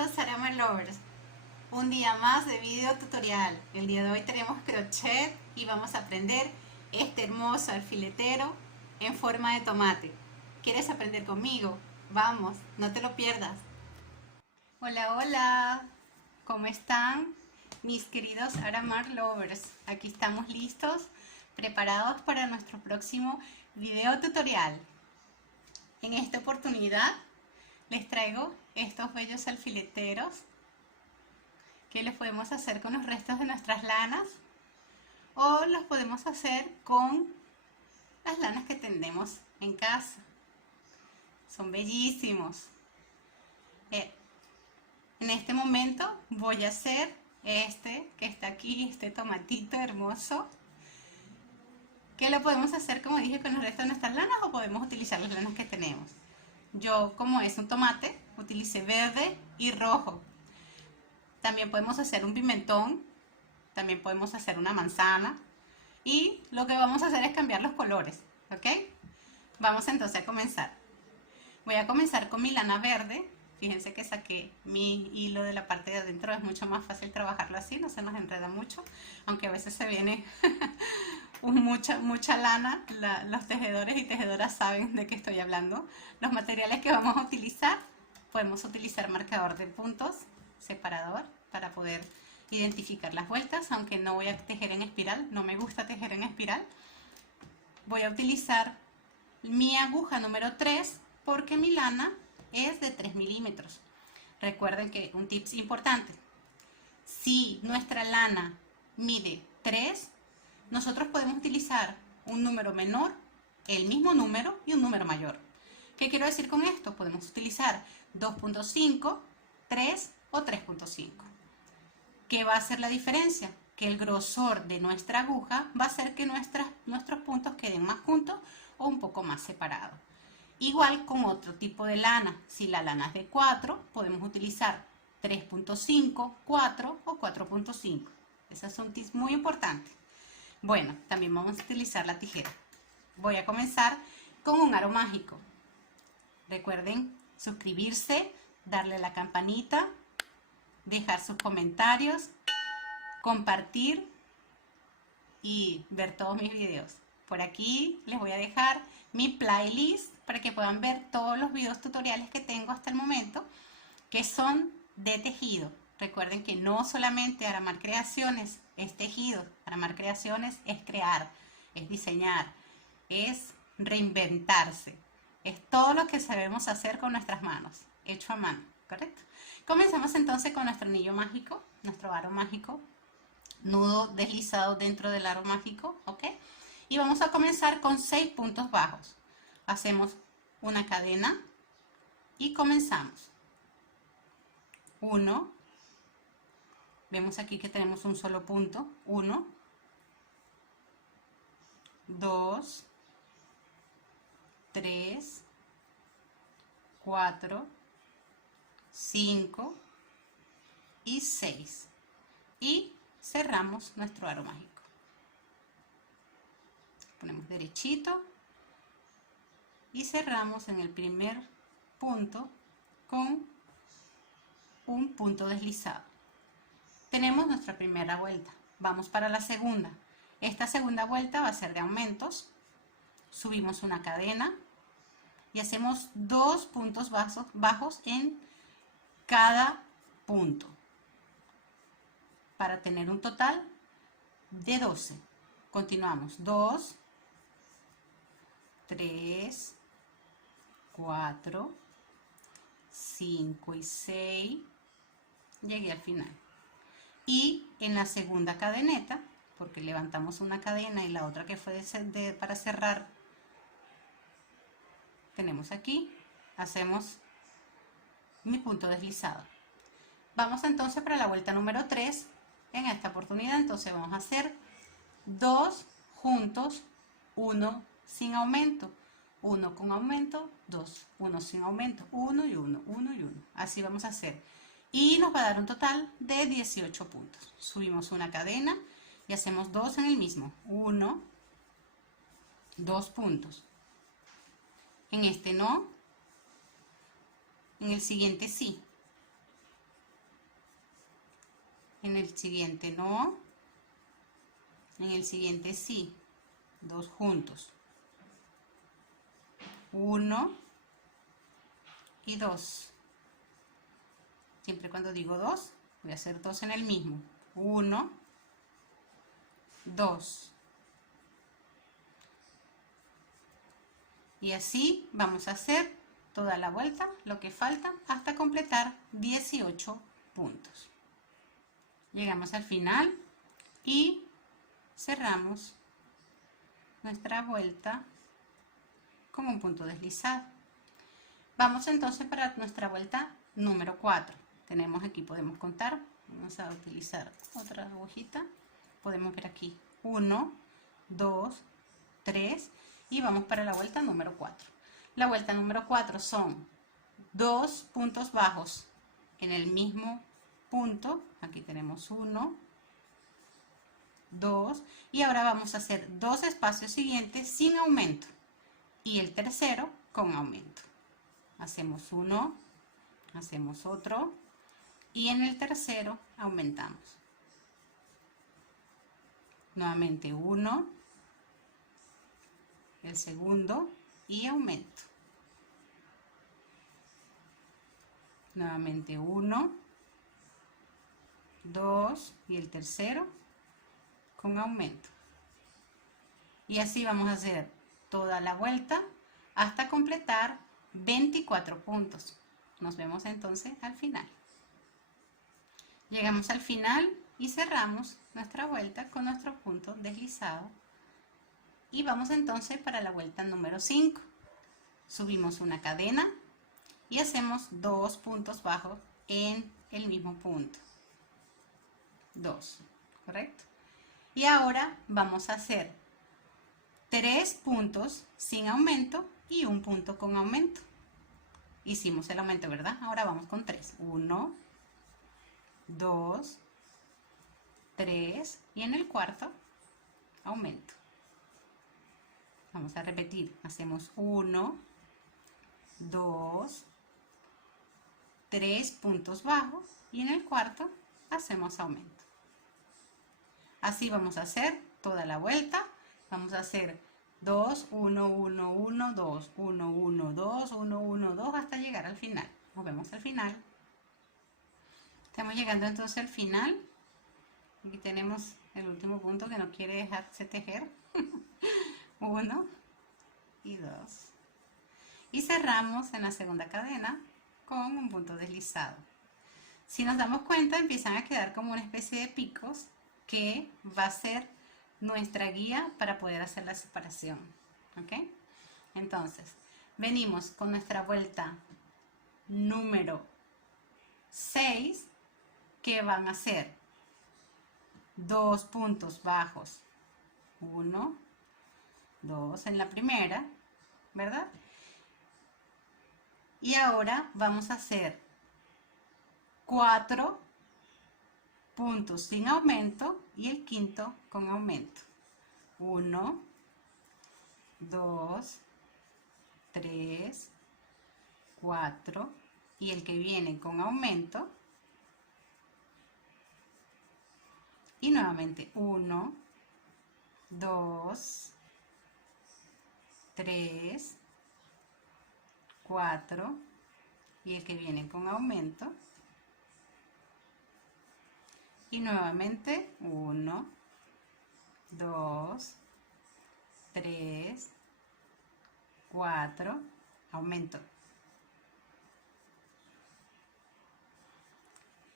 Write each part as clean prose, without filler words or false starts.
queridos Sarama Lovers, un día más de video tutorial. El día de hoy tenemos crochet y vamos a aprender este hermoso alfiletero en forma de tomate. ¿Quieres aprender conmigo? Vamos, no te lo pierdas. Hola, hola, ¿cómo están mis queridos Sarama Lovers? Aquí estamos listos, preparados para nuestro próximo video tutorial. En esta oportunidad les traigo estos bellos alfileteros que los podemos hacer con los restos de nuestras lanas o los podemos hacer con las lanas que tenemos en casa. Son bellísimos. En este momento voy a hacer este que está aquí, este tomatito hermoso, que lo podemos hacer, como dije, con los restos de nuestras lanas o podemos utilizar las lanas que tenemos. Yo, como es un tomate, utilicé verde y rojo. También podemos hacer un pimentón, también podemos hacer una manzana. Y lo que vamos a hacer es cambiar los colores, ¿ok? Vamos entonces a comenzar. Voy a comenzar con mi lana verde. Fíjense que saqué mi hilo de la parte de adentro, es mucho más fácil trabajarlo así, no se nos enreda mucho, aunque a veces se viene mucha lana. Los tejedores y tejedoras saben de qué estoy hablando. Los materiales que vamos a utilizar, podemos utilizar marcador de puntos, separador, para poder identificar las vueltas, aunque no voy a tejer en espiral, no me gusta tejer en espiral. Voy a utilizar mi aguja número 3 porque mi lana es de 3 milímetros. Recuerden que un tips importante, si nuestra lana mide 3, nosotros podemos utilizar un número menor, el mismo número y un número mayor. ¿Qué quiero decir con esto? Podemos utilizar 2.5, 3 o 3.5. ¿Qué va a hacer la diferencia? Que el grosor de nuestra aguja va a hacer que nuestros puntos queden más juntos o un poco más separados. Igual con otro tipo de lana. Si la lana es de 4, podemos utilizar 3.5, 4 o 4.5. Esos son tips muy importantes. Bueno, también vamos a utilizar la tijera. Voy a comenzar con un aro mágico. Recuerden suscribirse, darle a la campanita, dejar sus comentarios, compartir y ver todos mis videos. Por aquí les voy a dejar mi playlist para que puedan ver todos los videos tutoriales que tengo hasta el momento, que son de tejido. Recuerden que no solamente Aramar Creaciones es tejido, Aramar Creaciones es crear, es diseñar, es reinventarse, es todo lo que sabemos hacer con nuestras manos, hecho a mano, ¿correcto? Comenzamos entonces con nuestro anillo mágico, nuestro aro mágico, nudo deslizado dentro del aro mágico, ¿ok? Y vamos a comenzar con 6 puntos bajos. Hacemos una cadena y comenzamos. 1, vemos aquí que tenemos un solo punto, 1, 2, 3, 4, 5 y 6. Y cerramos nuestro aro mágico. Ponemos derechito y cerramos en el primer punto con un punto deslizado. Tenemos nuestra primera vuelta. Vamos para la segunda. Esta segunda vuelta va a ser de aumentos. Subimos una cadena y hacemos 2 puntos bajos en cada punto para tener un total de 12. Continuamos. 2, 3, 4, 5 y 6. Llegué al final. Y en la segunda cadeneta, porque levantamos una cadena y la otra que fue para cerrar, tenemos aquí, hacemos mi punto deslizado. Vamos entonces para la vuelta número 3. En esta oportunidad entonces vamos a hacer 2 juntos, 1 sin aumento, 1 con aumento, 2, 1 sin aumento, 1 y 1, 1 y 1. Así vamos a hacer. Y nos va a dar un total de 18 puntos. Subimos una cadena y hacemos 2 en el mismo. 1, 2 puntos. En este no, en el siguiente sí. en el siguiente no, en el siguiente sí, 2 juntos, 1 y 2. Siempre cuando digo 2, voy a hacer 2 en el mismo, 1, 2. Y así vamos a hacer toda la vuelta, lo que falta, hasta completar 18 puntos. Llegamos al final y cerramos nuestra vuelta con un punto deslizado. Vamos entonces para nuestra vuelta número 4. Tenemos aquí, podemos contar. Vamos a utilizar otra agujita. Podemos ver aquí 1, 2, 3 y vamos para la vuelta número 4. La vuelta número 4 son 2 puntos bajos en el mismo punto. Aquí tenemos 1, 2 y ahora vamos a hacer 2 espacios siguientes sin aumento y el tercero con aumento. Hacemos uno, hacemos otro y en el tercero aumentamos. Nuevamente 1, el segundo y aumento. Nuevamente 1, 2 y el tercero con aumento. Y así vamos a hacer toda la vuelta hasta completar 24 puntos. Nos vemos entonces al final. Llegamos al final y cerramos nuestra vuelta con nuestro punto deslizado. Y vamos entonces para la vuelta número 5. Subimos una cadena y hacemos 2 puntos bajos en el mismo punto. 2, ¿correcto? Y ahora vamos a hacer 3 puntos sin aumento y un punto con aumento. Hicimos el aumento, ¿verdad? Ahora vamos con 3. 1, 2, 3 y en el cuarto aumento. Vamos a repetir. Hacemos 1, 2, 3 puntos bajos y en el cuarto hacemos aumento. Así vamos a hacer toda la vuelta. Vamos a hacer 2, 1, 1, 1, 2, 1, 1, 2, 1, 1, 2 hasta llegar al final. Nos vemos al final. Estamos llegando entonces al final. Aquí tenemos el último punto que no quiere dejarse tejer. 1 y 2. Y cerramos en la segunda cadena con un punto deslizado. Si nos damos cuenta, empiezan a quedar como una especie de picos que va a ser nuestra guía para poder hacer la separación. ¿Ok? Entonces, venimos con nuestra vuelta número 6, que van a ser 2 puntos bajos, 1, 2 en la primera, ¿verdad? Y ahora vamos a hacer 4 puntos sin aumento y el quinto con aumento. 1, 2, 3, 4 y el que viene con aumento. Y nuevamente 1, 2, 3, 4 y el que viene con aumento. Y nuevamente 1, 2, 3, 4, aumento.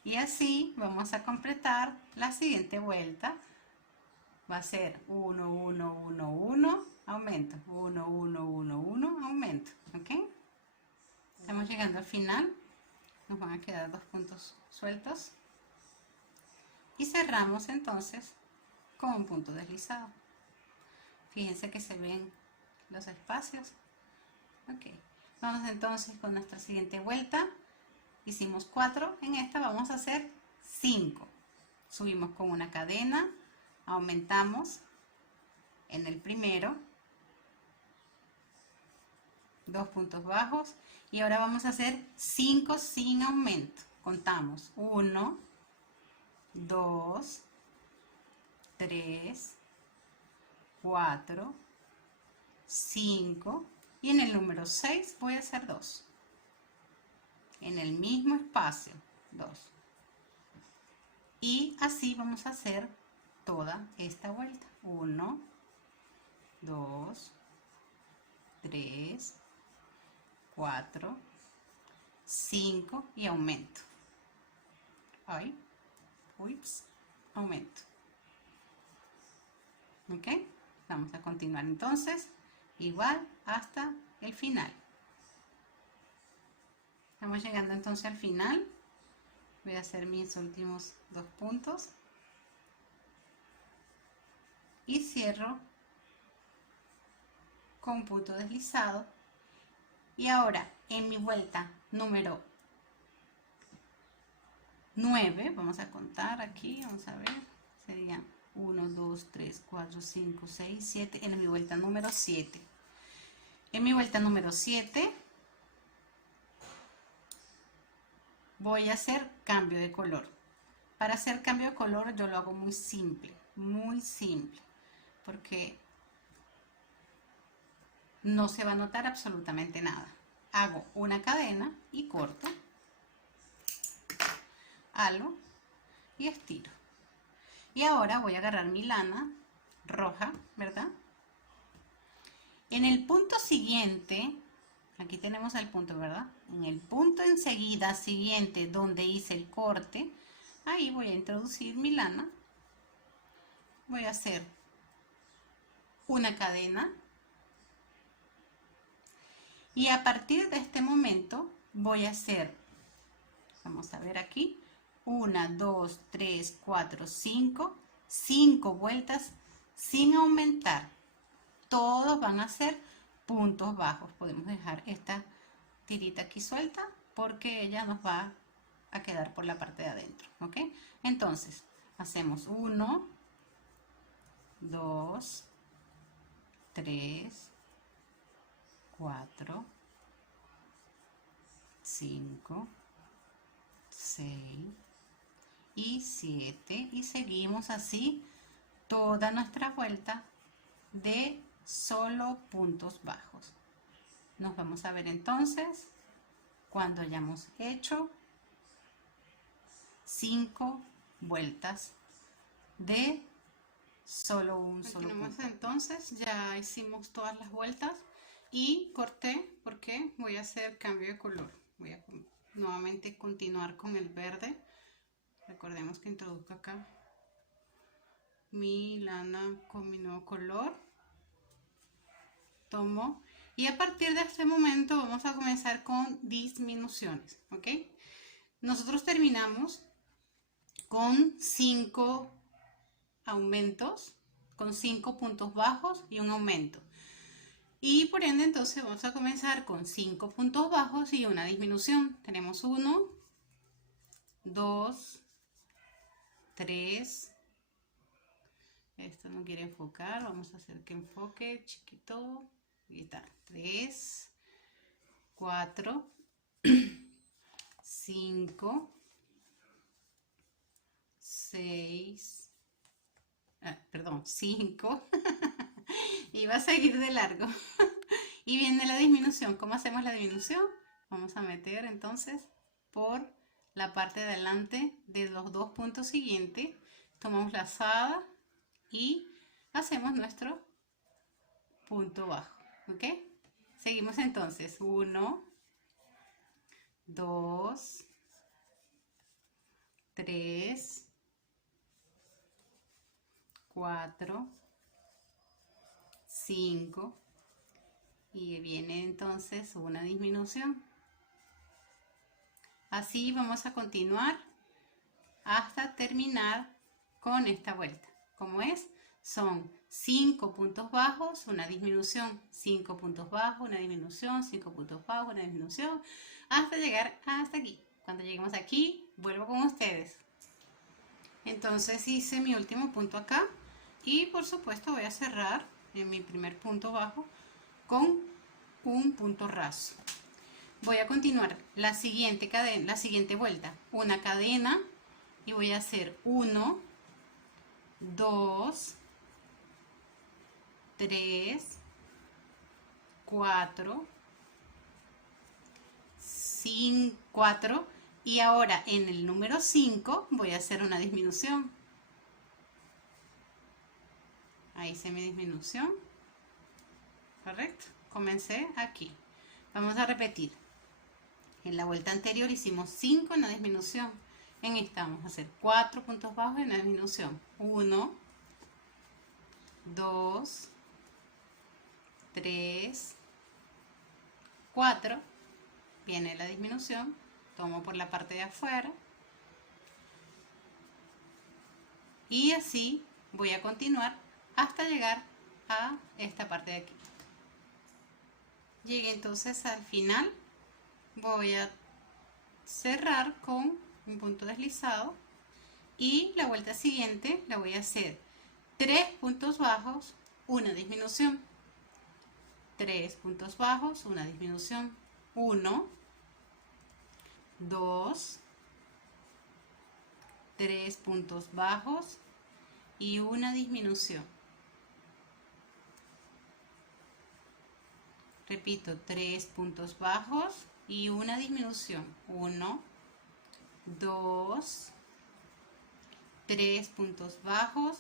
Y así vamos a completar la siguiente vuelta. Va a ser 1, 1, 1, 1, aumento. 1, 1, 1, 1, aumento. ¿Ok? Estamos llegando al final. Nos van a quedar 2 puntos sueltos. Y cerramos entonces con un punto deslizado. Fíjense que se ven los espacios. Ok. Vamos entonces con nuestra siguiente vuelta. Hicimos 4, en esta vamos a hacer 5. Subimos con una cadena, aumentamos en el primero, 2 puntos bajos y ahora vamos a hacer 5 sin aumento. Contamos 1, 2, 3, 4, 5 y en el número 6 voy a hacer 2. En el mismo espacio, 2. Y así vamos a hacer toda esta vuelta. 1, 2, 3, 4, 5 y aumento. Ay, ups, aumento. ¿Ok? Vamos a continuar entonces, igual hasta el final. Estamos llegando entonces al final. Voy a hacer mis últimos 2 puntos. Y cierro con un punto deslizado. Y ahora en mi vuelta número 9, vamos a contar aquí, vamos a ver, serían 1, 2, 3, 4, 5, 6, 7, en mi vuelta número 7. En mi vuelta número 7 voy a hacer cambio de color. Para hacer cambio de color yo lo hago muy simple, porque no se va a notar absolutamente nada. Hago una cadena y corto, halo y estiro. Y ahora voy a agarrar mi lana roja, ¿verdad? En el punto siguiente, aquí tenemos el punto, ¿verdad? En el punto enseguida siguiente donde hice el corte, ahí voy a introducir mi lana. Voy a hacer una cadena. Y a partir de este momento voy a hacer, vamos a ver aquí, 1, 2, 3, 4, 5, 5 vueltas sin aumentar. Todos van a ser puntos bajos. Podemos dejar esta tirita aquí suelta porque ella nos va a quedar por la parte de adentro, ¿ok? Entonces, hacemos 1, 2, 3, 4, 5, 6 y 7 y seguimos así toda nuestra vuelta de solo puntos bajos. Nos vamos a ver entonces cuando hayamos hecho 5 vueltas de solo un solo punto. Entonces ya hicimos todas las vueltas y corté porque voy a hacer cambio de color. Voy a nuevamente continuar con el verde. Recordemos que introduzco acá mi lana con mi nuevo color. Tomo y a partir de este momento vamos a comenzar con disminuciones, ¿ok? Nosotros terminamos con 5 aumentos, con 5 puntos bajos y un aumento. Y por ende entonces vamos a comenzar con 5 puntos bajos y una disminución. Tenemos 1, 2, 3. Esto no quiere enfocar, vamos a hacer que enfoque chiquito. Ahí está. 3, 4, 5, 6, perdón, 5. Y va a seguir de largo. Y viene la disminución. ¿Cómo hacemos la disminución? Vamos a meter entonces por la parte de adelante de los 2 puntos siguientes. Tomamos la lazada y hacemos nuestro punto bajo. ¿Ok? Seguimos entonces. 1, 2, 3, 4, 5 y viene entonces una disminución. Así vamos a continuar hasta terminar con esta vuelta. Como es, son 5 puntos bajos, una disminución, 5 puntos bajos, una disminución, 5 puntos bajos, una disminución, hasta llegar hasta aquí. Cuando lleguemos aquí, vuelvo con ustedes. Entonces hice mi último punto acá y por supuesto voy a cerrar en mi primer punto bajo con un punto raso. Voy a continuar la siguiente cadena, la siguiente vuelta, una cadena, y voy a hacer 1, 2, 3, 4, 5, 4 y ahora en el número 5 voy a hacer una disminución. Ahí hice mi disminución, correcto, comencé aquí. Vamos a repetir. En la vuelta anterior hicimos 5 en la disminución. En esta vamos a hacer 4 puntos bajos en la disminución. 1, 2, 3, 4. Viene la disminución. Tomo por la parte de afuera. Y así voy a continuar hasta llegar a esta parte de aquí. Llegué entonces al final. Voy a cerrar con un punto deslizado y la vuelta siguiente la voy a hacer 3 puntos bajos, una disminución, 3 puntos bajos, una disminución, 1, 2, 3 puntos bajos y una disminución. Repito, 3 puntos bajos y una disminución. 1, 2, 3 puntos bajos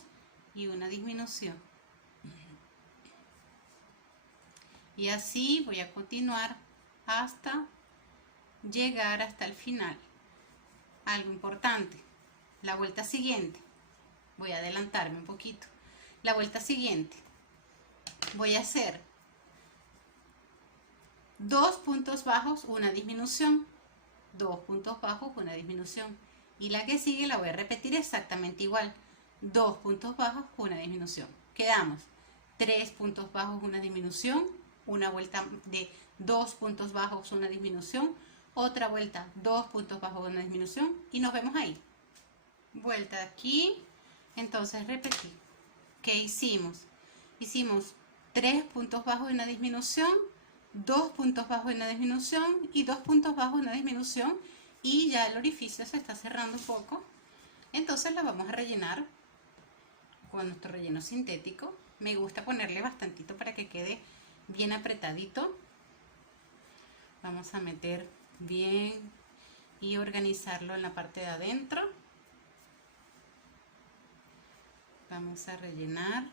y una disminución. Y así voy a continuar hasta llegar hasta el final. Algo importante, la vuelta siguiente, voy a adelantarme un poquito. La vuelta siguiente, voy a hacer 2 puntos bajos, una disminución, 2 puntos bajos, una disminución. Y la que sigue la voy a repetir exactamente igual. 2 puntos bajos, una disminución. Quedamos 3 puntos bajos, una disminución, una vuelta de 2 puntos bajos, una disminución, otra vuelta, 2 puntos bajos, una disminución y nos vemos ahí. Vuelta aquí, entonces repetí. ¿Qué hicimos? Hicimos 3 puntos bajos y una disminución, 2 puntos bajos y una disminución y 2 puntos bajos y una disminución y ya el orificio se está cerrando un poco. Entonces la vamos a rellenar con nuestro relleno sintético. Me gusta ponerle bastantito para que quede bien apretadito. Vamos a meter bien y organizarlo en la parte de adentro. Vamos a rellenar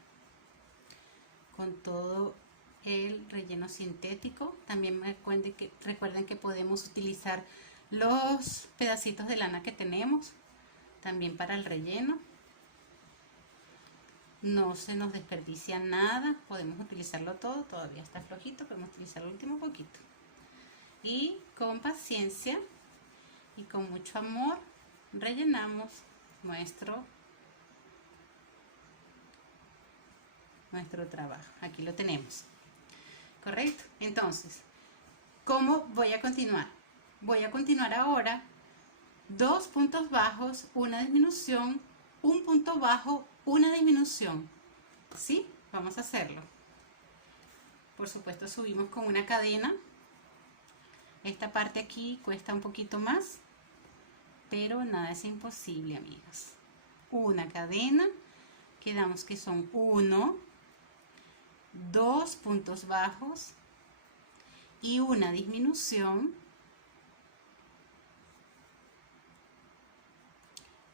con todo el relleno sintético. También recuerden que podemos utilizar los pedacitos de lana que tenemos también para el relleno. No se nos desperdicia nada, podemos utilizarlo todo. Todavía está flojito, podemos utilizar el último poquito. Y con paciencia y con mucho amor rellenamos nuestro trabajo. Aquí lo tenemos, correcto. Entonces, ¿cómo voy a continuar? Voy a continuar ahora 2 puntos bajos, una disminución, un punto bajo, una disminución. ¿Sí? Vamos a hacerlo. Por supuesto subimos con una cadena. Esta parte aquí cuesta un poquito más, pero nada es imposible, amigas. Una cadena, quedamos que son 1, 2 puntos bajos y una disminución.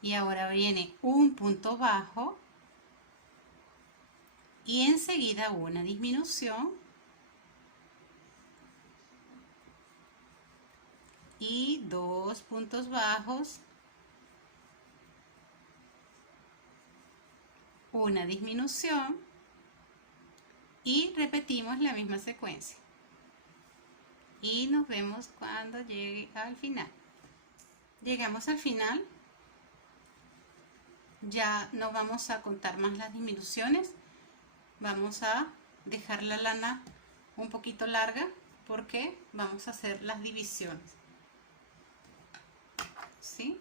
Y ahora viene un punto bajo y enseguida una disminución y 2 puntos bajos, una disminución y repetimos la misma secuencia. Y nos vemos cuando llegue al final. Llegamos al final. Ya no vamos a contar más las disminuciones. Vamos a dejar la lana un poquito larga porque vamos a hacer las divisiones. ¿Sí?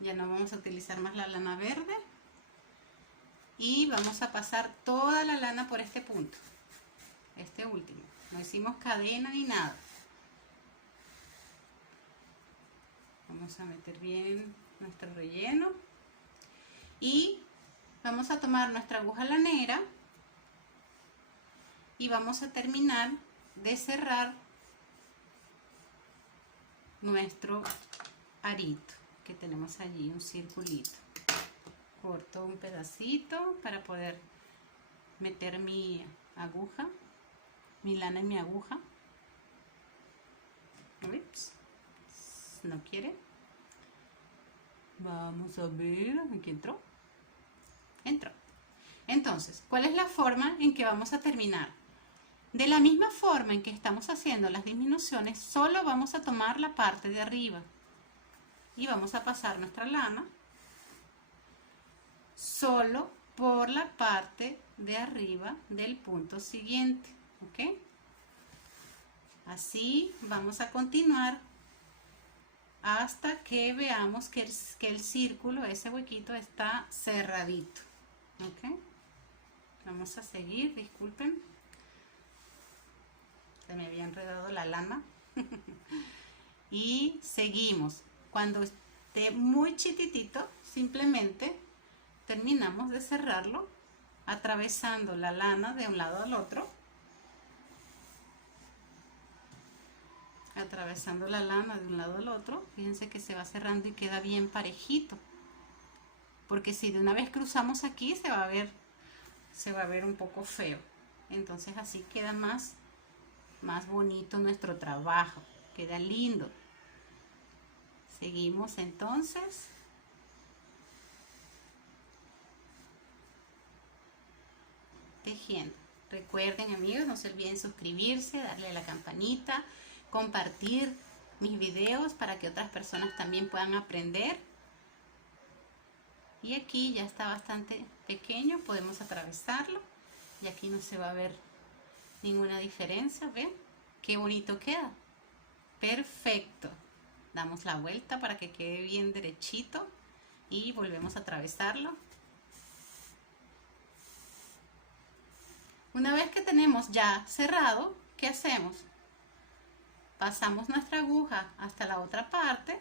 Ya no vamos a utilizar más la lana verde. Y vamos a pasar toda la lana por este punto. Este último. No hicimos cadena ni nada. Vamos Vamos a meter bien nuestro relleno y vamos a tomar nuestra aguja lanera y vamos a terminar de cerrar nuestro arito que tenemos allí, un circulito. Corto un pedacito para poder meter mi aguja, mi lana en mi aguja. Ups, no quiere. Vamos a ver, aquí entró. Entró. Entonces, ¿cuál es la forma en que vamos a terminar? De la misma forma en que estamos haciendo las disminuciones, solo vamos a tomar la parte de arriba y vamos a pasar nuestra lana solo por la parte de arriba del punto siguiente, ¿ok? Así vamos a continuar hasta que veamos que el círculo, ese huequito, está cerradito, ¿ok? Vamos a seguir, disculpen, se me había enredado la lana. Y seguimos. Cuando esté muy chiquitito, simplemente terminamos de cerrarlo atravesando la lana de un lado al otro, atravesando la lana de un lado al otro. Fíjense que se va cerrando y queda bien parejito, porque si de una vez cruzamos aquí se va a ver un poco feo. Entonces así queda más bonito nuestro trabajo, queda lindo. Seguimos entonces. Tejiendo. Recuerden, amigos, no se olviden suscribirse, darle a la campanita, compartir mis videos para que otras personas también puedan aprender. Y aquí ya está bastante pequeño, podemos atravesarlo y aquí no se va a ver ninguna diferencia. ¿Ven? Qué bonito queda. Perfecto. Damos la vuelta para que quede bien derechito y volvemos a atravesarlo. Una vez que tenemos ya cerrado, ¿qué hacemos? Pasamos nuestra aguja hasta la otra parte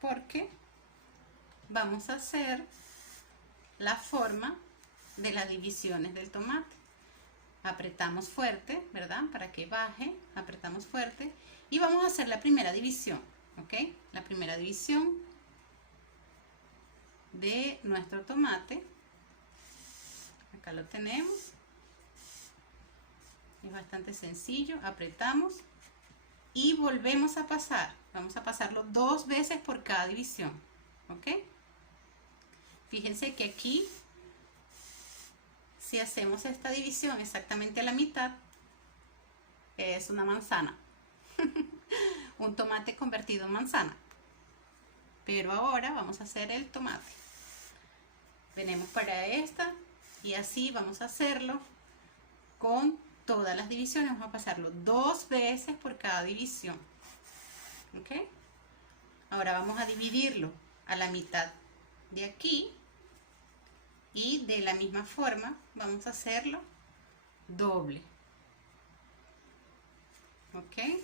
porque vamos a hacer la forma de las divisiones del tomate. Apretamos fuerte, ¿verdad? Para que baje, apretamos fuerte y vamos a hacer la primera división, ¿ok? La primera división de nuestro tomate. Acá lo tenemos. Es bastante sencillo. Apretamos y volvemos a pasar. Vamos a pasarlo 2 veces por cada división, ¿ok? Fíjense que aquí, si hacemos esta división exactamente a la mitad, es una manzana. Un tomate convertido en manzana. Pero ahora vamos a hacer el tomate. Venimos para esta y así vamos a hacerlo con todas las divisiones. Vamos a pasarlo 2 veces por cada división, ¿ok? Ahora vamos a dividirlo a la mitad de aquí y de la misma forma vamos a hacerlo doble, ¿ok?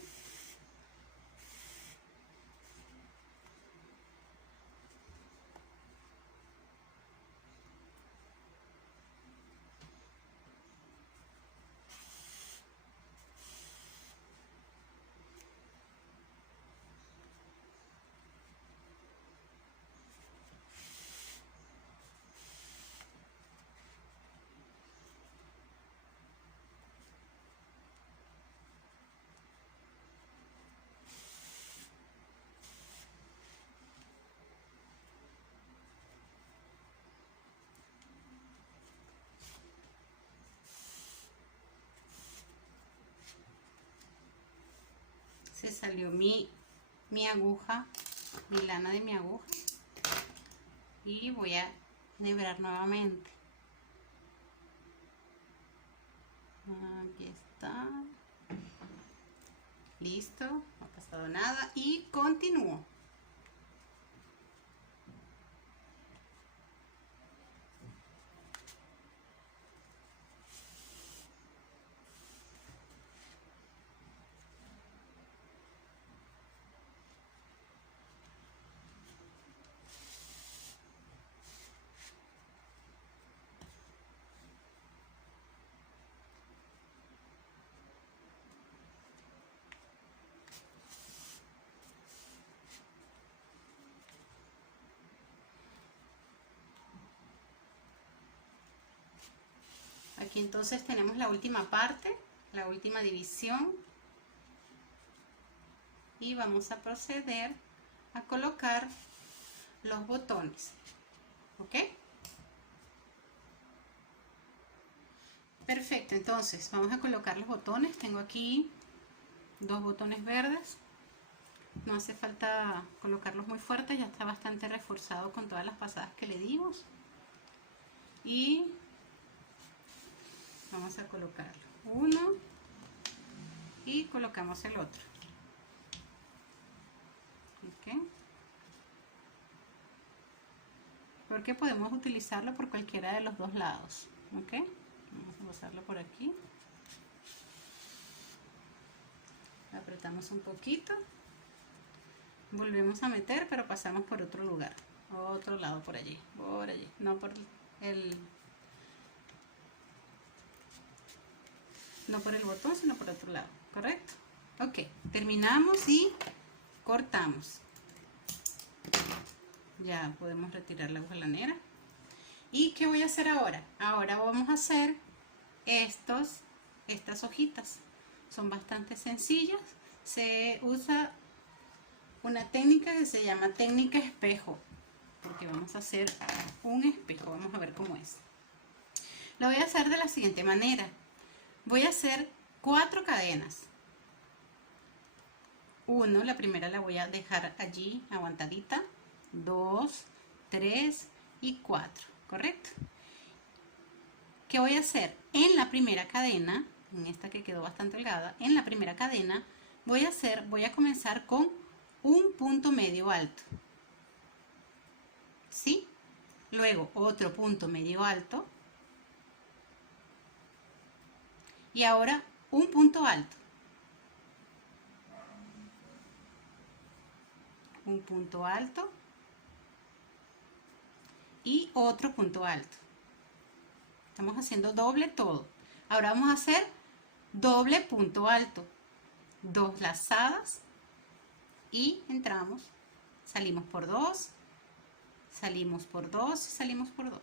Se salió mi aguja, mi lana de mi aguja, y voy a enhebrar nuevamente. Aquí está. Listo, no ha pasado nada y continúo. Aquí entonces tenemos la última parte, la última división. Y vamos a proceder a colocar los botones. ¿Ok? Perfecto, entonces vamos a colocar los botones. Tengo aquí 2 botones verdes. No hace falta colocarlos muy fuertes, ya está bastante reforzado con todas las pasadas que le dimos. Y vamos a colocar uno y colocamos el otro. ¿Ok? Porque podemos utilizarlo por cualquiera de los dos lados. ¿Ok? Vamos a pasarlo por aquí. Apretamos un poquito. Volvemos a meter, pero pasamos por otro lugar. Otro lado por allí. Por allí. No por el botón, sino por otro lado. ¿Correcto? Ok. Terminamos y cortamos. Ya podemos retirar la hojalanera. ¿Y qué voy a hacer ahora? Ahora vamos a hacer estas hojitas. Son bastante sencillas. Se usa una técnica que se llama técnica espejo, porque vamos a hacer un espejo. Vamos a ver cómo es. Lo voy a hacer de la siguiente manera. Voy a hacer 4 cadenas. La primera la voy a dejar allí aguantadita. 2, 3 y 4, ¿correcto? ¿Qué voy a hacer? En la primera cadena, en esta que quedó bastante holgada, en la primera cadena voy a comenzar con un punto medio alto, ¿sí? Luego otro punto medio alto y ahora un punto alto, un punto alto y otro punto alto. Estamos haciendo doble todo. Ahora vamos a hacer doble punto alto, 2 lazadas y entramos, salimos por 2, salimos por 2 y salimos por 2.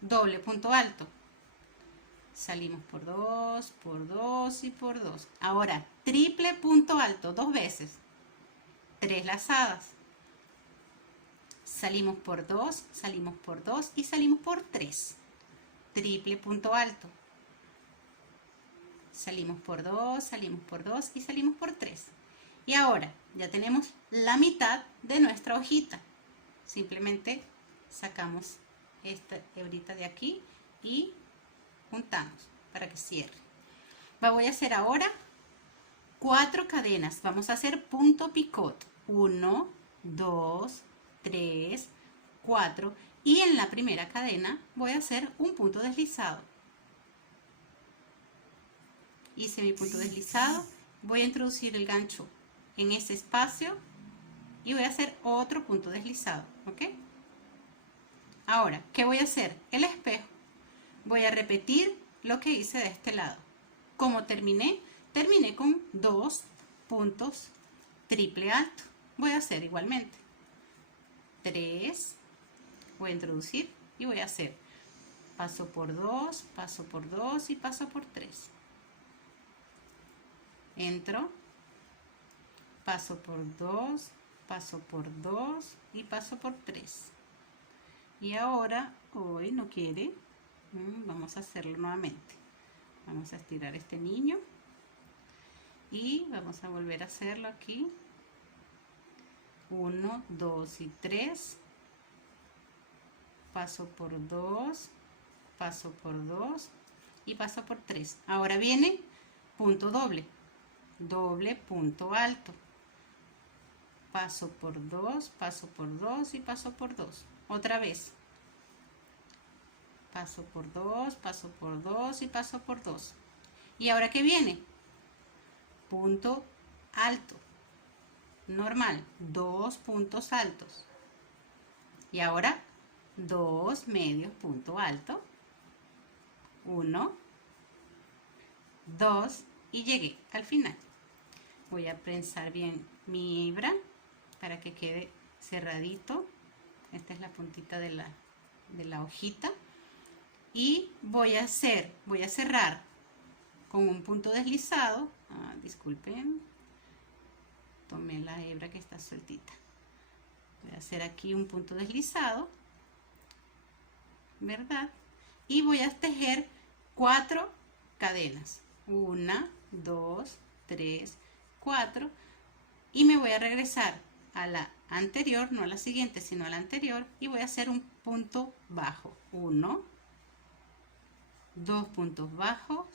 Doble punto alto, salimos por 2 y por 2. Ahora triple punto alto 2 veces, 3 lazadas, salimos por 2, salimos por 2 y salimos por 3. Triple punto alto, salimos por 2, salimos por 2 y salimos por 3. Y ahora ya tenemos la mitad de nuestra hojita. Simplemente sacamos esta hebrita de aquí y juntamos para que cierre. Voy a hacer ahora 4 cadenas. Vamos a hacer punto picot. 1, 2, 3, 4. Y en la primera cadena voy a hacer un punto deslizado. Hice mi punto deslizado. Voy a introducir el gancho en ese espacio y voy a hacer otro punto deslizado. ¿Ok? Ahora, ¿qué voy a hacer? El espejo. Voy a repetir lo que hice de este lado. Como terminé con 2 puntos triple alto. Voy a hacer igualmente 3, voy a introducir y voy a hacer paso por 2 y paso por 3. Entro, paso por 2 y paso por 3. Y ahora, hoy no quiere, vamos a hacerlo nuevamente. Vamos a estirar este niño y vamos a volver a hacerlo aquí. 1, 2 y 3. Paso por 2 y paso por 3. Ahora viene punto doble, doble punto alto. Paso por 2 y paso por 2. Otra vez. Paso por 2 y paso por 2. ¿Y ahora qué viene? Punto alto. Normal, 2 puntos altos. Y ahora 2 medios punto alto. 1, 2 y llegué al final. Voy a prensar bien mi hebra para que quede cerradito. Esta es la puntita de la hojita. y voy a cerrar con un punto deslizado. Disculpen, tomé la hebra que está sueltita. Voy a hacer aquí un punto deslizado, ¿verdad? Y voy a tejer 4 cadenas. 1, 2, 3, 4. Y me voy a regresar a la anterior, no a la siguiente, sino a la anterior. Y voy a hacer un punto bajo. 1, 2 puntos bajos,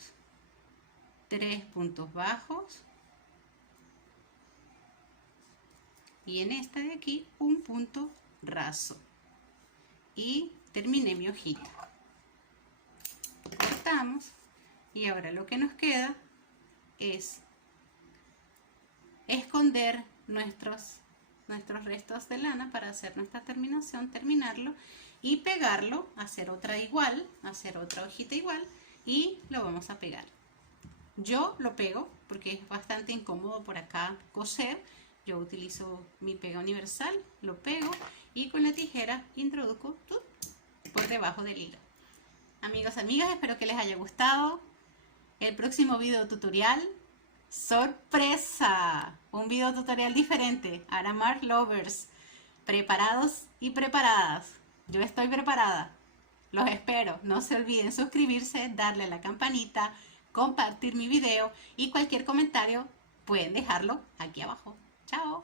3 puntos bajos. Y en esta de aquí un punto raso. Y terminé mi hojita. Cortamos y ahora lo que nos queda es esconder nuestros restos de lana para hacer nuestra terminación, terminarlo y pegarlo, hacer otra igual, hacer otra hojita igual y lo vamos a pegar. Yo lo pego porque es bastante incómodo por acá coser. Yo utilizo mi pega universal, lo pego y con la tijera introduzco por debajo del hilo. Amigos, amigas, espero que les haya gustado. El próximo video tutorial, ¡sorpresa! Un video tutorial diferente. Aramar Lovers, preparados y preparadas. Yo estoy preparada. Los espero. No se olviden suscribirse, darle a la campanita, compartir mi video y cualquier comentario pueden dejarlo aquí abajo. ¡Chao!